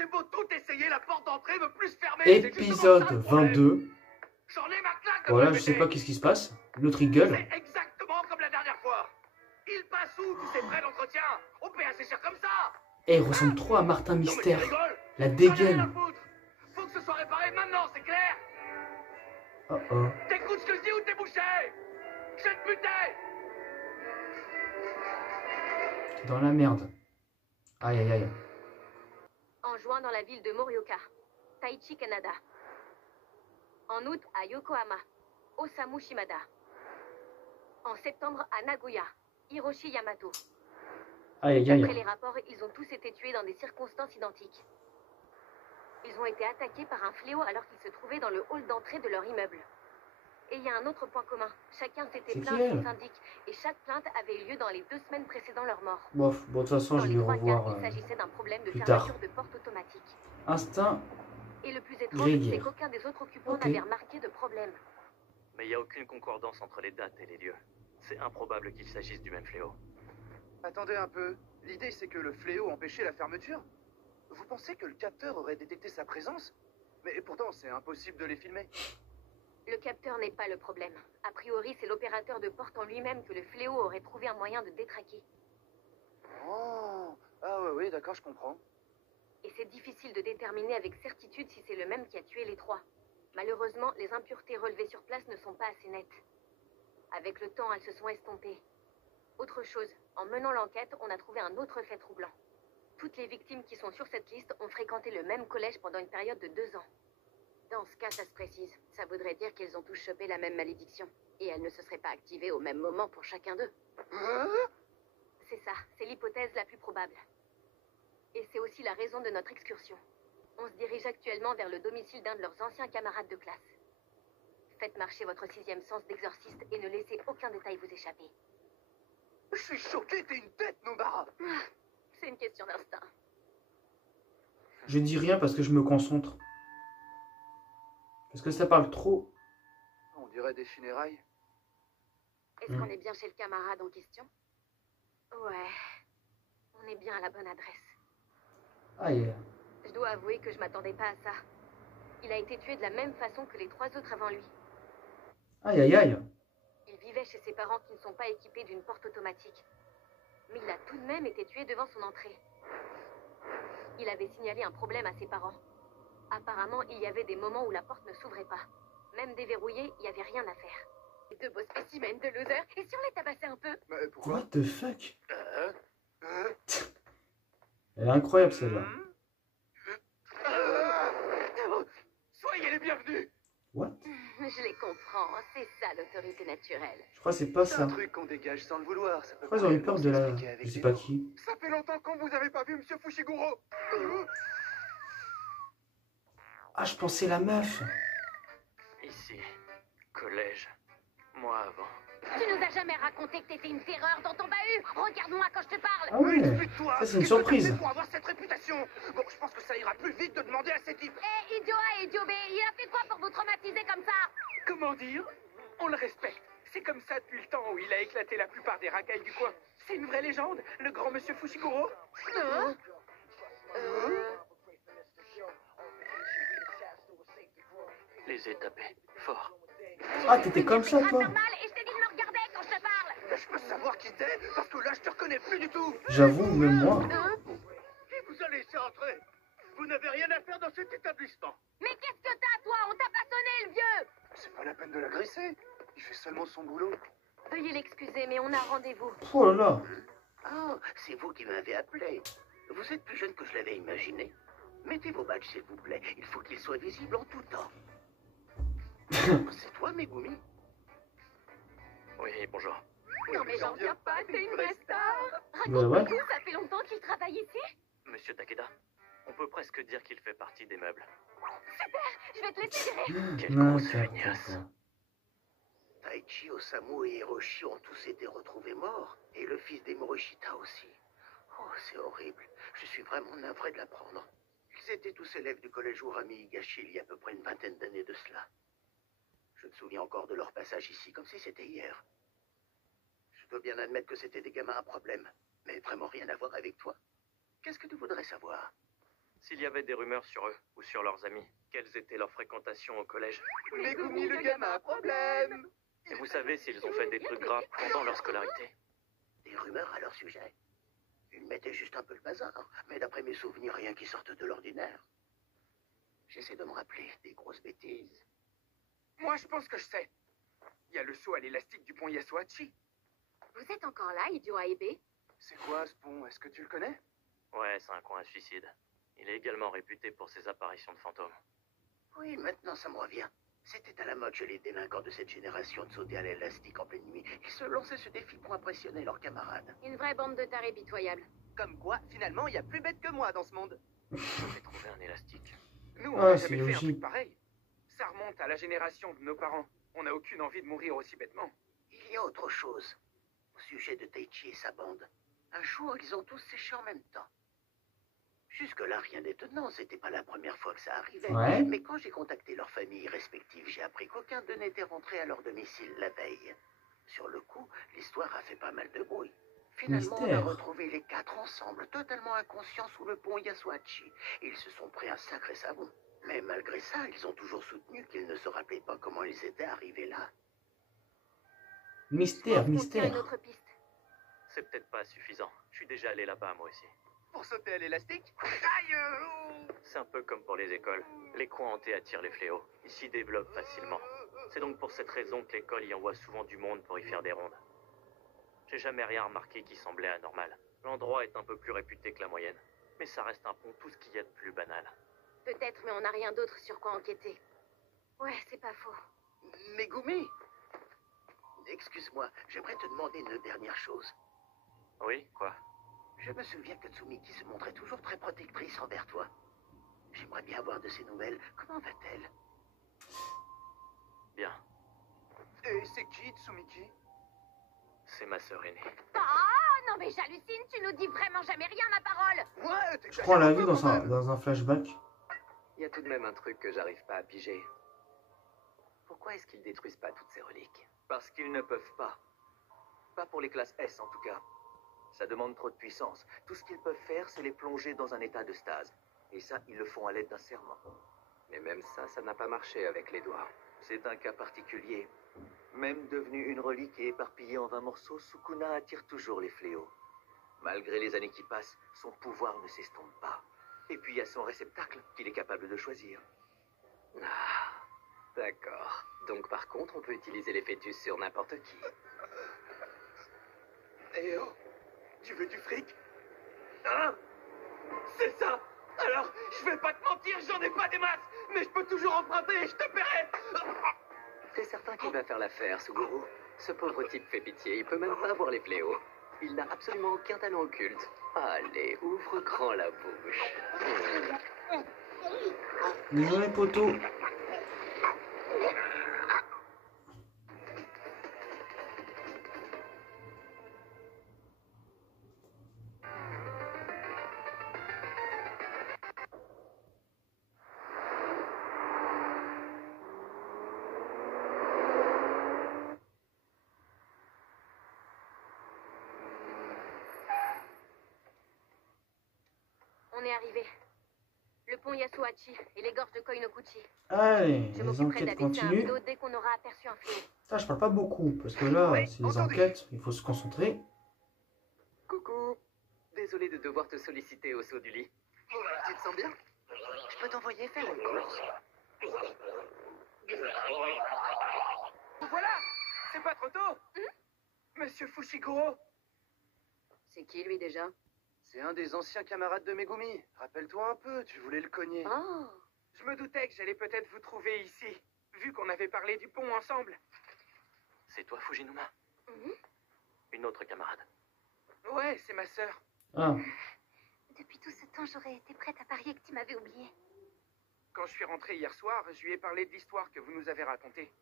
J'ai beau tout essayer, la porte d'entrée veut plus se fermer. C'est Épisode justement ça, le problème. 22. J'en ai ma claque de Voilà, me je sais répéter. pas qu'est-ce qui se passe. L'autre il gueule. C'est exactement comme la dernière fois. Il passe où tous ces frais d'entretien? On paie assez cher comme ça. Eh, il ressemble trop à Martin Non mais tu Mystère. rigoles. La J'en ai rien à dégaine. foutre. Faut que ce soit réparé maintenant, c'est clair. Oh oh. T'écoutes ce que je dis ou t'es bouché? Je vais te buter. Dans la merde. Aïe aïe aïe. En juin dans la ville de Morioka, Taichi, Canada. En août à Yokohama, Osamu Shimada. En septembre à Nagoya, Hiroshi Yamato. Aïe aïe D'après aïe. les rapports, ils ont tous été tués dans des circonstances identiques. Ils ont été attaqués par un fléau alors qu'ils se trouvaient dans le hall d'entrée de leur immeuble. Et il y a un autre point commun. Chacun s'était C'est plaint qui, à son elle syndic et chaque plainte avait eu lieu dans les 2 semaines précédant leur mort. Bof, bon de toute façon Dans je vais les 3 revoir cas, il s'agissait d'un problème de plus fermeture tard. de porte automatique. Instinct. Et le plus étrange, Gréguière. c'est qu'aucun des autres occupants Ok. n'avait remarqué de problème. Mais il n'y a aucune concordance entre les dates et les lieux. C'est improbable qu'il s'agisse du même fléau. Attendez un peu. L'idée c'est que le fléau empêchait la fermeture. Vous pensez que le capteur aurait détecté sa présence? Mais pourtant c'est impossible de les filmer. Le capteur n'est pas le problème. A priori, c'est l'opérateur de porte en lui-même que le fléau aurait trouvé un moyen de détraquer. Oh. Ah ouais, oui, d'accord, je comprends. Et c'est difficile de déterminer avec certitude si c'est le même qui a tué les 3. Malheureusement, les impuretés relevées sur place ne sont pas assez nettes. Avec le temps, elles se sont estompées. Autre chose, en menant l'enquête, on a trouvé un autre fait troublant. Toutes les victimes qui sont sur cette liste ont fréquenté le même collège pendant une période de 2 ans. Dans ce cas, ça se précise. Ça voudrait dire qu'elles ont tous chopé la même malédiction. Et elles ne se seraient pas activées au même moment pour chacun d'eux. C'est ça, c'est l'hypothèse la plus probable. Et c'est aussi la raison de notre excursion. On se dirige actuellement vers le domicile d'un de leurs anciens camarades de classe. Faites marcher votre 6e sens d'exorciste et ne laissez aucun détail vous échapper. Je suis choqué, t'es une tête, Nobara. C'est une question d'instinct. Je dis rien parce que je me concentre. Parce que ça parle trop. On dirait des funérailles. Est-ce qu'on est bien chez le camarade en question? Ouais. On est bien à la bonne adresse. Aïe. Je dois avouer que je m'attendais pas à ça. Il a été tué de la même façon que les 3 autres avant lui. Aïe aïe aïe. Il vivait chez ses parents qui ne sont pas équipés d'une porte automatique. Mais il a tout de même été tué devant son entrée. Il avait signalé un problème à ses parents. Apparemment, il y avait des moments où la porte ne s'ouvrait pas. Même déverrouillée, il n'y avait rien à faire. 2 beaux spécimens de loser. Et si on les tabassait un peu? Mais pourquoi? What the fuck? Elle est incroyable celle-là. Soyez les bienvenus. What? Je les comprends, c'est ça l'autorité naturelle. Je crois que c'est pas C'est ça. un truc qu'on dégage sans le vouloir. Ça peut Je crois qu'ils ont eu pas peur de la... s'expliquer avec Je sais des pas mots. qui. Ça fait longtemps qu'on vous avait pas vu, monsieur Fushiguro. Ah, je pensais la meuf. Ici, collège, moi avant. Tu nous as jamais raconté que t'étais une terreur dans ton bahut. Regarde-moi quand je te parle. Ah ouais. Explique-toi. Ça, c'est une Qu'est-ce que t'as surprise. fait pour avoir cette réputation? Bon, je pense que ça ira plus vite de demander à ces types. Hé, idiot A et idiot B, il a fait quoi pour vous traumatiser comme ça? Comment dire? On le respecte. C'est comme ça depuis le temps où il a éclaté la plupart des racailles du coin. C'est une vraie légende, le grand monsieur Fushiguro. Hein? Les ai tapés, fort. Ah, t'étais comme ça, toi? Mal et je t'ai dit de me regarder quand je te parle. Mais je peux savoir qui t'es? Parce que là, je te reconnais plus du tout. J'avoue, même moi. Qui vous a laissé entrer? Vous n'avez rien à faire dans cet établissement. Mais qu'est-ce que t'as, toi? On t'a pas sonné, le vieux. C'est pas la peine de l'agresser. Il fait seulement son boulot. Veuillez l'excuser, mais on a rendez-vous. Oh là là. Ah, c'est vous qui m'avez appelé. Vous êtes plus jeune que je l'avais imaginé. Mettez vos badges, s'il vous plaît. Il faut qu'ils soient visibles en tout temps. C'est toi, Megumi? Oui, bonjour. Non mais j'en reviens pas, t'es une vraie star. Bah ouais. Raconte-nous, ça fait longtemps qu'il travaille ici? Monsieur Takeda, on peut presque dire qu'il fait partie des meubles. Super, je vais te laisser gérer. Quelle grosse N'importe feignasse. quoi. Taichi, Osamu et Hiroshi ont tous été retrouvés morts. Et le fils des Morishita aussi. Oh, c'est horrible. Je suis vraiment navré de l'apprendre. Ils étaient tous élèves du collège Urami Higashi il y a à peu près une 20aine d'années de cela. Je me souviens encore de leur passage ici comme si c'était hier. Je dois bien admettre que c'était des gamins à problème, mais vraiment rien à voir avec toi. Qu'est-ce que tu voudrais savoir? S'il y avait des rumeurs sur eux ou sur leurs amis, quelles étaient leurs fréquentations au collège? Megumi, le gamin à problème. Et vous savez s'ils ont fait des trucs graves pendant leur scolarité? Des rumeurs à leur sujet. Ils mettaient juste un peu le bazar, mais d'après mes souvenirs, rien qui sorte de l'ordinaire. J'essaie de me rappeler des grosses bêtises. Moi, je pense que je sais. Il y a le saut à l'élastique du pont Yasuhachi. Vous êtes encore là, idiot A et B? C'est quoi ce pont? Est-ce que tu le connais? Ouais, c'est un coin à suicide. Il est également réputé pour ses apparitions de fantômes. Oui, maintenant ça me revient. C'était à la mode chez les délinquants de cette génération de sauter à l'élastique en pleine nuit. Ils se lançaient ce défi pour impressionner leurs camarades. Une vraie bande de tarés pitoyables. Comme quoi, finalement, il y a plus bête que moi dans ce monde. J'ai trouvé un élastique. Nous, on Ah, n'a c'est jamais fait un logique. truc pareil. Ça remonte à la génération de nos parents. On n'a aucune envie de mourir aussi bêtement. Il y a autre chose. Au sujet de Taichi et sa bande. Un jour, ils ont tous séché en même temps. Jusque-là, rien d'étonnant, c'était pas la première fois que ça arrivait. Ouais. Mais quand j'ai contacté leurs familles respectives, j'ai appris qu'aucun d'eux n'était rentré à leur domicile la veille. Sur le coup, l'histoire a fait pas mal de bruit. Finalement, on a Mystère. retrouvé les 4 ensemble, totalement inconscients sous le pont Yasuhachi. Ils se sont pris un sacré savon. Mais malgré ça, ils ont toujours soutenu qu'ils ne se rappelaient pas comment ils étaient arrivés là. Mystère, On tient une mystère. autre piste. C'est peut-être pas suffisant. Je suis déjà allé là-bas, moi aussi. Pour sauter à l'élastique? Aïe! C'est un peu comme pour les écoles. Les coins hantés attirent les fléaux. Ils s'y développent facilement. C'est donc pour cette raison que l'école y envoie souvent du monde pour y faire des rondes. J'ai jamais rien remarqué qui semblait anormal. L'endroit est un peu plus réputé que la moyenne. Mais ça reste un pont tout ce qu'il y a de plus banal. Peut-être, mais on n'a rien d'autre sur quoi enquêter. Ouais, c'est pas faux. Megumi! Excuse-moi, j'aimerais te demander une dernière chose. Oui, quoi? Je me souviens que Tsumiki se montrait toujours très protectrice envers toi. J'aimerais bien avoir de ses nouvelles. Comment va-t-elle? Bien. Et c'est qui, Tsumiki? C'est ma sœur aînée. Ah, non mais j'hallucine, tu nous dis vraiment jamais rien, ma parole. Ouais, Je crois on l'a vu dans un flashback. Il y a tout de même un truc que j'arrive pas à piger. Pourquoi est-ce qu'ils détruisent pas toutes ces reliques? Parce qu'ils ne peuvent pas. Pas pour les classes S en tout cas. Ça demande trop de puissance. Tout ce qu'ils peuvent faire, c'est les plonger dans un état de stase. Et ça, ils le font à l'aide d'un serment. Mais même ça, ça n'a pas marché avec les doigts. C'est un cas particulier. Même devenue une relique et éparpillée en 20 morceaux, Sukuna attire toujours les fléaux. Malgré les années qui passent, son pouvoir ne s'estompe pas. Et puis il y a son réceptacle qu'il est capable de choisir. Ah, d'accord. Donc par contre, on peut utiliser les fœtus sur n'importe qui. Eh oh, tu veux du fric? Hein? C'est ça! Alors, je vais pas te mentir, j'en ai pas des masses, mais je peux toujours emprunter et je te paierai! T'es certain qu'il va faire l'affaire, Suguru? Ce pauvre type fait pitié, il peut même pas voir les fléaux. Il n'a absolument aucun talent occulte. Allez, ouvre grand la bouche. Désolé, poteau. On est arrivé. Le pont Yasuhachi et les gorges de Koinokuchi. Allez, Je les m'occuperai enquêtes d'abaisser un continuent. rideau dès qu'on aura aperçu un fléau. Ça, je parle pas beaucoup, parce que là, Oui, c'est les entendu. enquêtes, il faut se concentrer. Coucou. Désolé de devoir te solliciter au saut du lit. Tu te sens bien? Je peux t'envoyer faire une course. Voilà! C'est pas trop tôt? Monsieur Fushiguro? C'est qui lui déjà? C'est un des anciens camarades de Megumi. Rappelle-toi un peu, tu voulais le cogner. Oh, Je me doutais que j'allais peut-être vous trouver ici, vu qu'on avait parlé du pont ensemble. C'est toi, Fujinuma? mhm. Une autre camarade. Ouais, c'est ma sœur. Ah, Depuis tout ce temps, j'aurais été prête à parier que tu m'avais oublié. Quand je suis rentré hier soir, je lui ai parlé de l'histoire que vous nous avez racontée.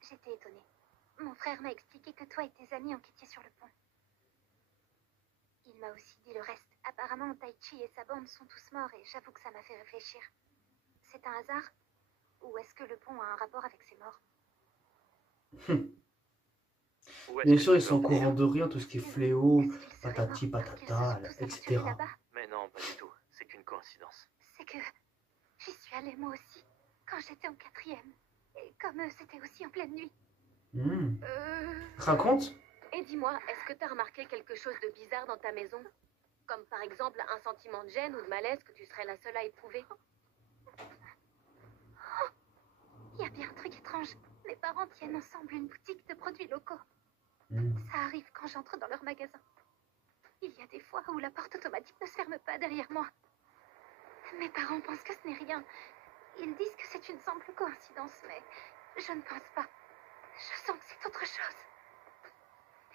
J'étais étonnée. Mon frère m'a expliqué que toi et tes amis enquêtiez sur le pont. Il m'a aussi dit le reste. Apparemment, Taichi et sa bande sont tous morts et j'avoue que ça m'a fait réfléchir. C'est un hasard? Ou est-ce que le pont a un rapport avec ces morts? Où est-ce bien que sûr, tu ils veux sont au en venir? courant de rien, tout ce qui est fléau, Est-ce qu'il serait patati mort parce qu'ils se patata, sont tous aventurés etc. là-bas? Mais non, pas du tout. c'est qu'une coïncidence. C'est que j'y suis allée moi aussi, quand j'étais en 4e. Et comme c'était aussi en pleine nuit. Raconte. Et dis-moi, est-ce que t'as remarqué quelque chose de bizarre dans ta maison? Comme par exemple un sentiment de gêne ou de malaise que tu serais la seule à éprouver? Il y a bien un truc étrange. Mes parents tiennent ensemble une boutique de produits locaux. Hmm. Ça arrive quand j'entre dans leur magasin. Il y a des fois où la porte automatique ne se ferme pas derrière moi. Mes parents pensent que ce n'est rien. Ils disent que c'est une simple coïncidence, mais je ne pense pas. Je sens que c'est autre chose.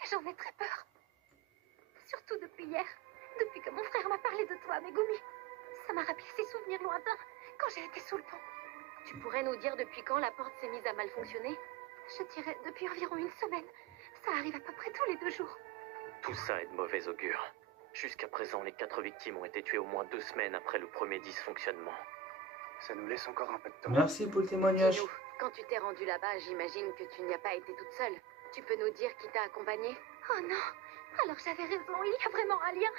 Et j'en ai très peur. Surtout depuis hier. Depuis que mon frère m'a parlé de toi, Megumi. Ça m'a rappelé ces souvenirs lointains quand j'ai été sous le pont. Tu pourrais nous dire depuis quand la porte s'est mise à mal fonctionner? Je dirais depuis environ une semaine. Ça arrive à peu près tous les 2 jours. Tout ça est de mauvais augure. Jusqu'à présent, les 4 victimes ont été tuées au moins 2 semaines après le premier dysfonctionnement. Ça nous laisse encore un peu de temps. Merci pour le témoignage. Dis-nous, quand tu t'es rendue là-bas, j'imagine que tu n'y as pas été toute seule. Tu peux nous dire qui t'a accompagnée? Oh non! Alors j'avais raison, il y a vraiment un lien.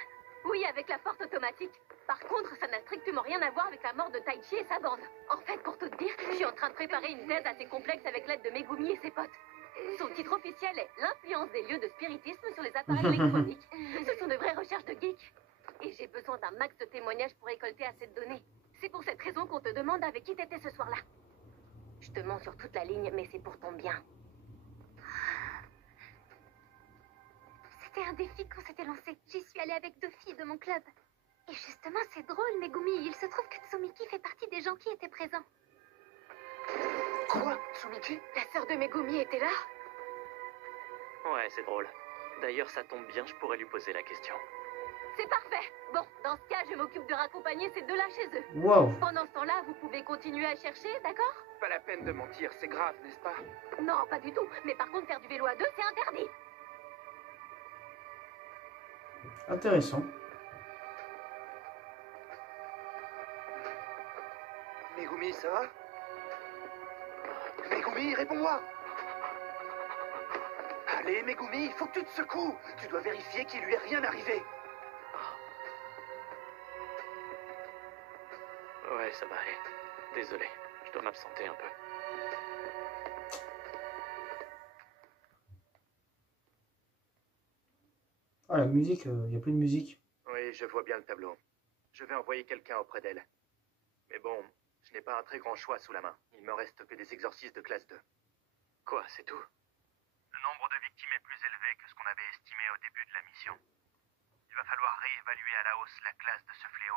Oui, avec la porte automatique. Par contre, ça n'a strictement rien à voir avec la mort de Taichi et sa bande. En fait, pour tout te dire, je suis en train de préparer une thèse assez complexe avec l'aide de Megumi et ses potes. Son titre officiel est l'influence des lieux de spiritisme sur les appareils électroniques. Ce sont de vraies recherches de geeks. Et j'ai besoin d'un max de témoignages pour récolter assez de données. C'est pour cette raison qu'on te demande avec qui t'étais ce soir-là. Je te mens sur toute la ligne, mais c'est pour ton bien. C'était un défi qu'on s'était lancé. J'y suis allée avec 2 filles de mon club. Et justement, c'est drôle, Megumi. Il se trouve que Tsumiki fait partie des gens qui étaient présents. Quoi? Tsumiki? La sœur de Megumi était là? Ouais, c'est drôle. D'ailleurs, ça tombe bien, je pourrais lui poser la question. C'est parfait. Bon, dans ce cas, je m'occupe de raccompagner ces deux-là chez eux. Waouh. Pendant ce temps-là, vous pouvez continuer à chercher, d'accord? Pas la peine de mentir, c'est grave, n'est-ce pas? Non, pas du tout. Mais par contre, faire du vélo à 2, c'est interdit. Intéressant. Megumi, ça va? Megumi, réponds-moi! Allez, Megumi, il faut que tu te secoues! Tu dois vérifier qu'il lui est rien arrivé! Ouais, ça va aller. Désolé, je dois m'absenter un peu. Ah, la musique, il y a plus de musique. Oui, je vois bien le tableau. Je vais envoyer quelqu'un auprès d'elle. Mais bon, je n'ai pas un très grand choix sous la main. Il me reste que des exorcistes de classe 2. Quoi, c'est tout? Le nombre de victimes est plus élevé que ce qu'on avait estimé au début de la mission. Il va falloir réévaluer à la hausse la classe de ce fléau.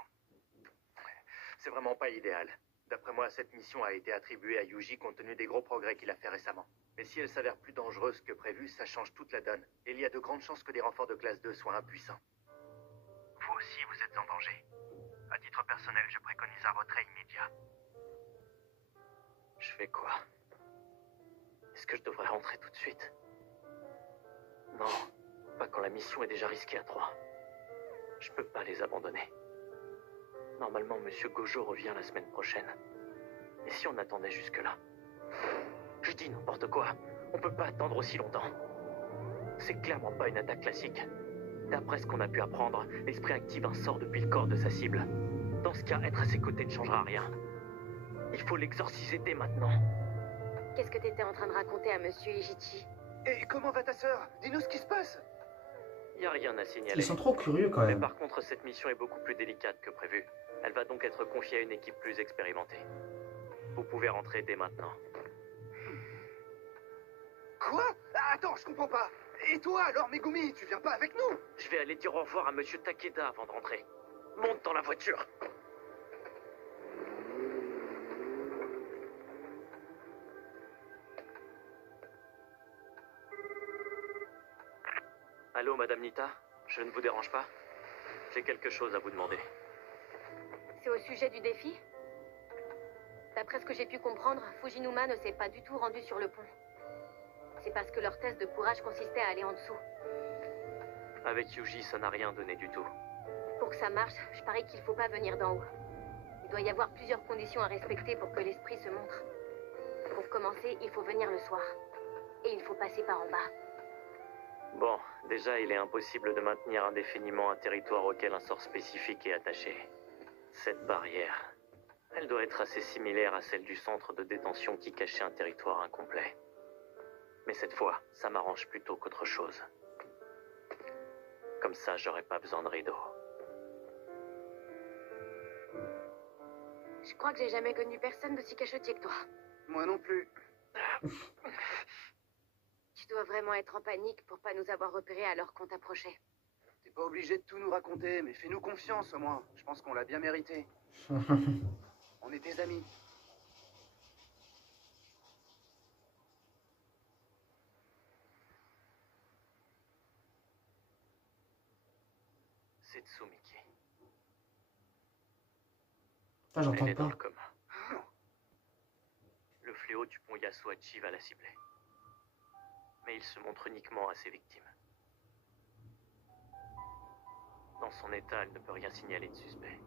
C'est vraiment pas idéal. D'après moi, cette mission a été attribuée à Yuji compte tenu des gros progrès qu'il a fait récemment. Mais si elle s'avère plus dangereuse que prévu, ça change toute la donne. Et il y a de grandes chances que des renforts de classe 2 soient impuissants. Vous aussi, vous êtes en danger. À titre personnel, je préconise un retrait immédiat. Je fais quoi? Est-ce que je devrais rentrer tout de suite? Non, pas quand la mission est déjà risquée à 3. Je peux pas les abandonner. Normalement, Monsieur Gojo revient la semaine prochaine. Et si on attendait jusque-là? Je dis n'importe quoi. On peut pas attendre aussi longtemps. C'est clairement pas une attaque classique. D'après ce qu'on a pu apprendre, l'esprit active un sort depuis le corps de sa cible. Dans ce cas, être à ses côtés ne changera rien. Il faut l'exorciser dès maintenant. Qu'est-ce que t'étais en train de raconter à Monsieur Ijichi? Et comment va ta sœur? Dis-nous ce qui se passe! Y a rien à signaler. Ils sont trop curieux quand Mais même. par contre, cette mission est beaucoup plus délicate que prévu. Elle va donc être confiée à une équipe plus expérimentée. Vous pouvez rentrer dès maintenant. Quoi? Ah, attends, je comprends pas! Et toi alors, Megumi, tu viens pas avec nous? Je vais aller dire au revoir à Monsieur Takeda avant de rentrer. Monte dans la voiture. Allô, Madame Nita? Je ne vous dérange pas? J'ai quelque chose à vous demander. C'est au sujet du défi? D'après ce que j'ai pu comprendre, Fujinuma ne s'est pas du tout rendu sur le pont. C'est parce que leur test de courage consistait à aller en dessous. Avec Yuji, ça n'a rien donné du tout. Pour que ça marche, je parie qu'il faut pas venir d'en haut. Il doit y avoir plusieurs conditions à respecter pour que l'esprit se montre. Pour commencer, il faut venir le soir. Et il faut passer par en bas. Bon, déjà, il est impossible de maintenir indéfiniment un territoire auquel un sort spécifique est attaché. Cette barrière, elle doit être assez similaire à celle du centre de détention qui cachait un territoire incomplet. Mais cette fois, ça m'arrange plutôt qu'autre chose. Comme ça, j'aurais pas besoin de rideaux. Je crois que j'ai jamais connu personne d'aussi cachotier que toi. Moi non plus. Tu dois vraiment être en panique pour pas nous avoir repérés alors qu'on t'approchait. T'es pas obligé de tout nous raconter, mais fais-nous confiance au moins. Je pense qu'on l'a bien mérité. On est tes amis. C'est Tsumiki. Putain, j'entends Elle est dans pas. le coma. Le fléau du pont Yasuachi va la cibler. Mais il se montre uniquement à ses victimes. Dans son état, elle ne peut rien signaler de suspect.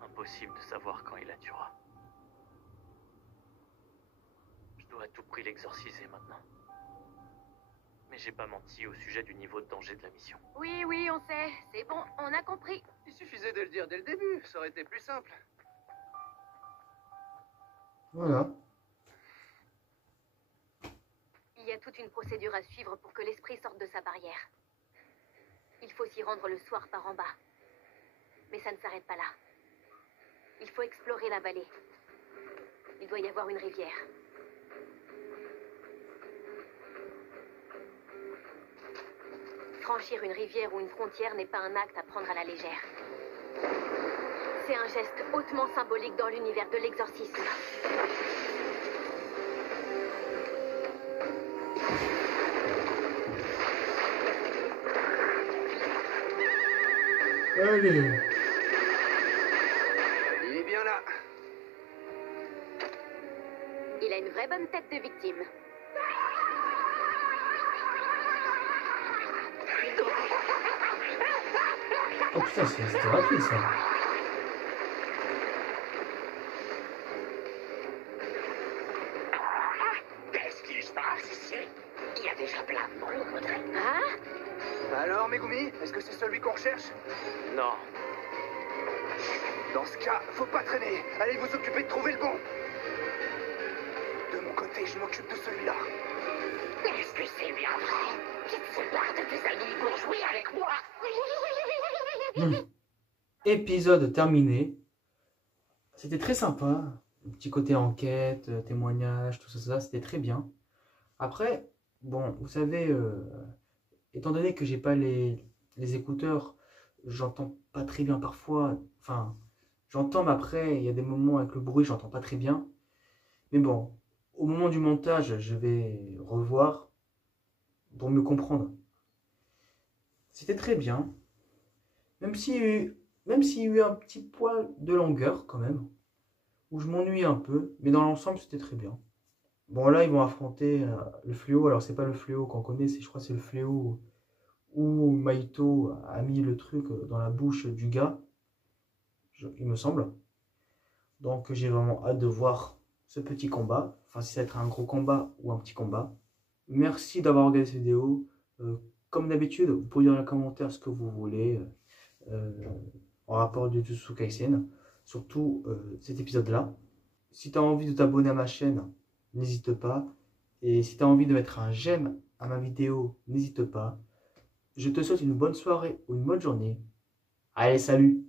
Impossible de savoir quand il la tuera. Je dois à tout prix l'exorciser maintenant. Mais j'ai pas menti au sujet du niveau de danger de la mission. Oui, oui, on sait. C'est bon, on a compris. Il suffisait de le dire dès le début, ça aurait été plus simple. Voilà. Il y a toute une procédure à suivre pour que l'esprit sorte de sa barrière. Il faut s'y rendre le soir par en bas. Mais ça ne s'arrête pas là. Il faut explorer la vallée. Il doit y avoir une rivière. Franchir une rivière ou une frontière n'est pas un acte à prendre à la légère. C'est un geste hautement symbolique dans l'univers de l'exorcisme. Allez. Il est bien là. Il a une vraie bonne tête de victime. Oh putain, c'était rapide ça. Qu'est-ce qui se passe ici? Il y a déjà plein de monde. Hein? Alors, Megumi, est-ce que c'est celui qu'on recherche? Non, Dans ce cas, faut pas traîner. Allez vous occuper de trouver le bon. De mon côté, je m'occupe de celui-là. Est-ce que c'est bien vrai? Tu te sépares de tes amis pour jouer avec moi? Épisode terminé. C'était très sympa. Un petit côté enquête, témoignage, tout ça, c'était très bien. Après, bon, vous savez, étant donné que j'ai pas les écouteurs, j'entends pas très bien parfois. Enfin, j'entends, mais après, il y a des moments avec le bruit, j'entends pas très bien. Mais bon, au moment du montage, je vais revoir pour mieux comprendre. C'était très bien. Même s'il y a eu un petit poil de longueur quand même, où je m'ennuie un peu, mais dans l'ensemble c'était très bien. Bon là ils vont affronter le fléau, alors c'est pas le fléau qu'on connaît, je crois que c'est le fléau où Maito a mis le truc dans la bouche du gars, il me semble. Donc j'ai vraiment hâte de voir ce petit combat, enfin si ça va être un gros combat ou un petit combat. Merci d'avoir regardé cette vidéo. Comme d'habitude, vous pouvez dire dans les commentaires ce que vous voulez. En rapport de Jujutsu Kaisen, surtout cet épisode là. Si tu as envie de t'abonner à ma chaîne, n'hésite pas, et si tu as envie de mettre un j'aime à ma vidéo, n'hésite pas. Je te souhaite une bonne soirée ou une bonne journée. Allez, salut!